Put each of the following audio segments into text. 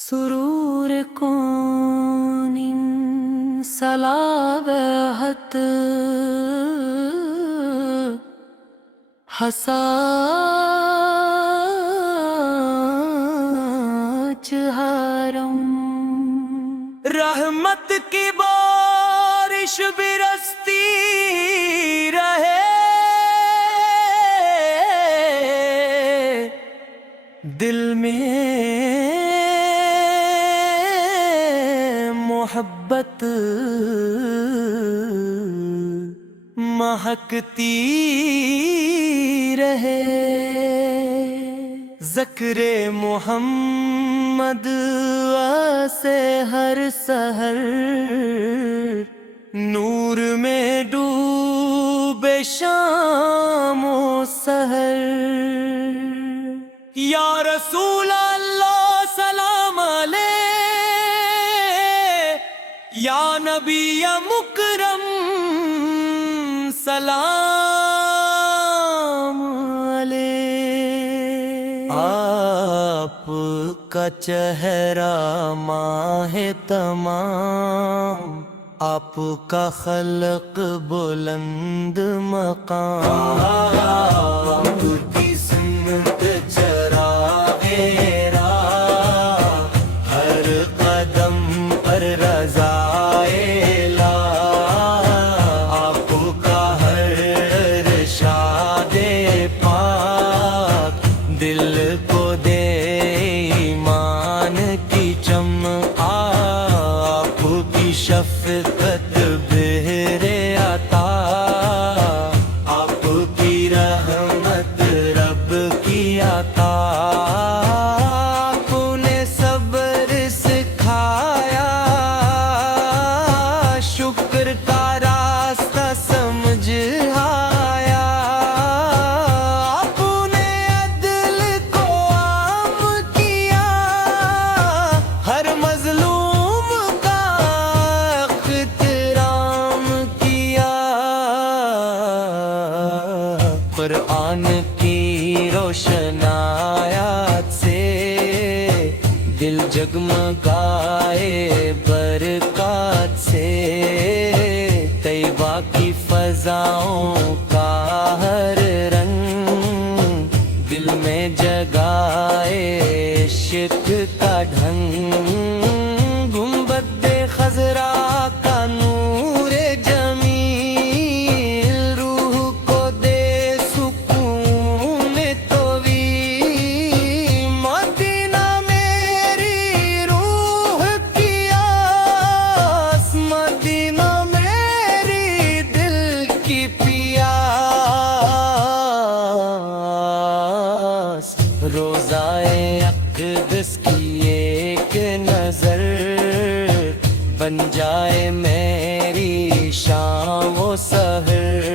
سرور كون صلابهت حساج حرم رحمت کی بارش برستی رہے دل میں محبت مہکتی رہے ذکر محمد سے ہر سحر نور میں ڈوبے شام و سحر یا رسول اللہ سلام علیہ یا نبی مکرم سلام علیہ آپ کا چہرہ ماہ تمام آپ کا خلق بلند مقام آپ کی سنت چراغ راہ ہر قدم پر رضا دل کو دے ایمان کی چمک آپ کی شفقت بہر عطا آپ کی رحمت رب کی عطا آپ نے صبر سکھایا شکر کا راستہ سمجھایا قرآن کی روشنایات سے دل جگمگائے برکات سے طیبہ کی فضاؤں کا ہر رنگ دل میں جگائے عشق کا ڈھنگ گنبد خضرا کا نور جمیل روح کو دے سکون طویل مدینہ میری روح کی آس مدینہ میری دل کی پیاس روزائے اقدس کی ایک نظر بن جائے میری شام و سحر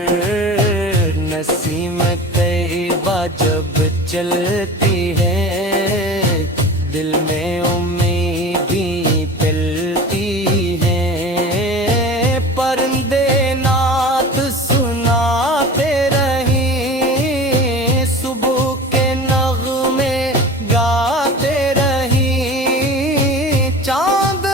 نسیم طیبہ جب چلتی ہے دل میں امیدیں پلتی ہیں پرندے نعت سناتے رہیں صبح کے نغمے گاتے رہیں چاند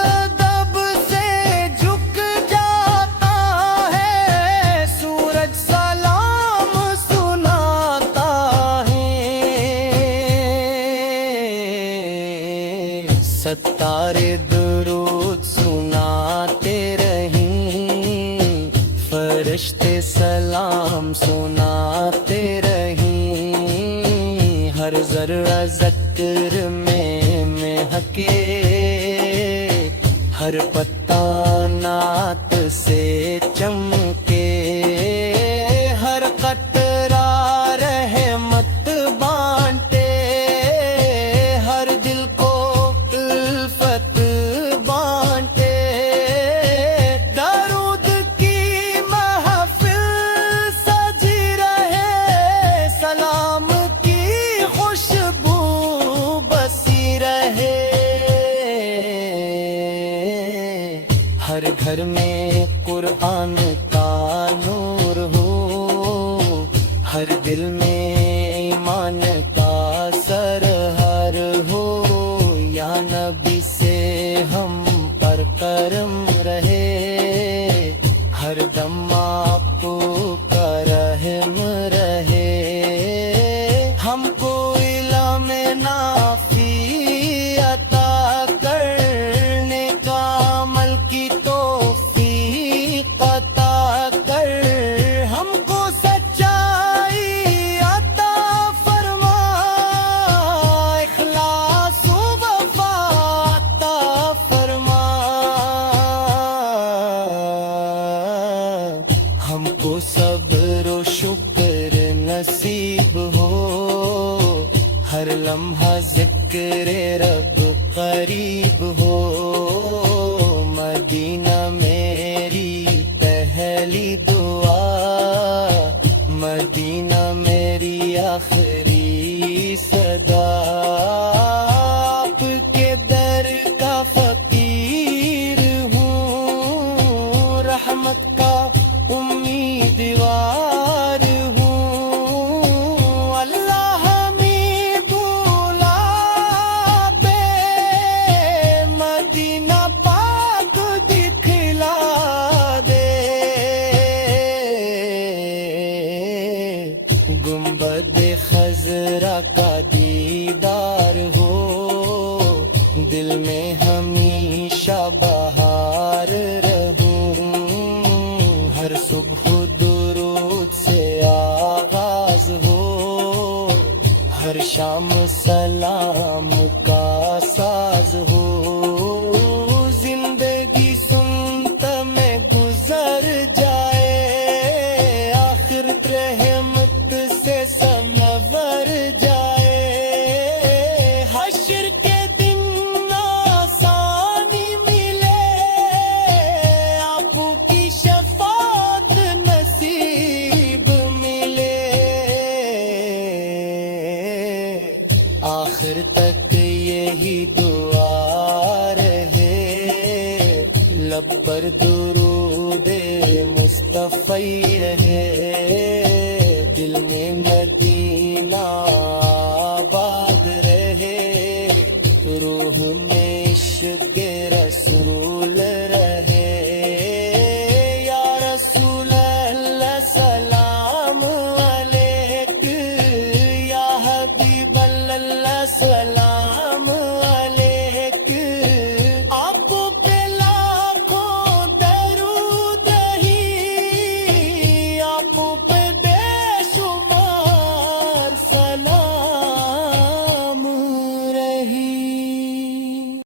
ستارے درود سناتے رہیں فرشتے سلام سناتے رہیں ہر ذرہ ذکر میں مہکے ہر پتا نعت سے چمکے ہر قطرہ رحمت بانٹے ہر دل کو درود کی محفل سجی رہے سلام کی خوشبو بسی رہے ہر گھر میں قرآن کا نور ہو ہر دل میں ایمان کا سرہر ہو یا نبی نبی سے ہم پر کرم رہے، ہر دم آپ کا رحم رہے، ہم کو علم نافع عطا کرنے کا عمل کی توفیق عطا کر، ہم کو سچائی عطا فرما، اخلاص و وفا عطا فرما، ہم کو صبر و شکر نصیب ہو، ہر لمحہ ذکر رب قریب ہو، مدینہ میری پہلی دعا، مدینہ میری آخری صدا، آپ کے در کا فقیر ہوں، رحمت کا امیدوار ہوں، اللہ ہمیں بولا پہ مدینہ پاک دکھلا دے، گنبد خضرا کا دیدار ہو، دل میں ہمیشہ بہار رہوں، ہر صبح درود سے آغاز ہو، ہر شام سلام کا ساز ہو، زندگی سنت میں گزر جائے، آخرت رحمت سے سنور جائے، حشر کے دن آسانی ملے، آپ کی شفاعت نصیب ملے، آخر تک یہی دعا رہے، لب پر درود مصطفی رہے، دل میں مدینہ آباد رہے، روح میں عشق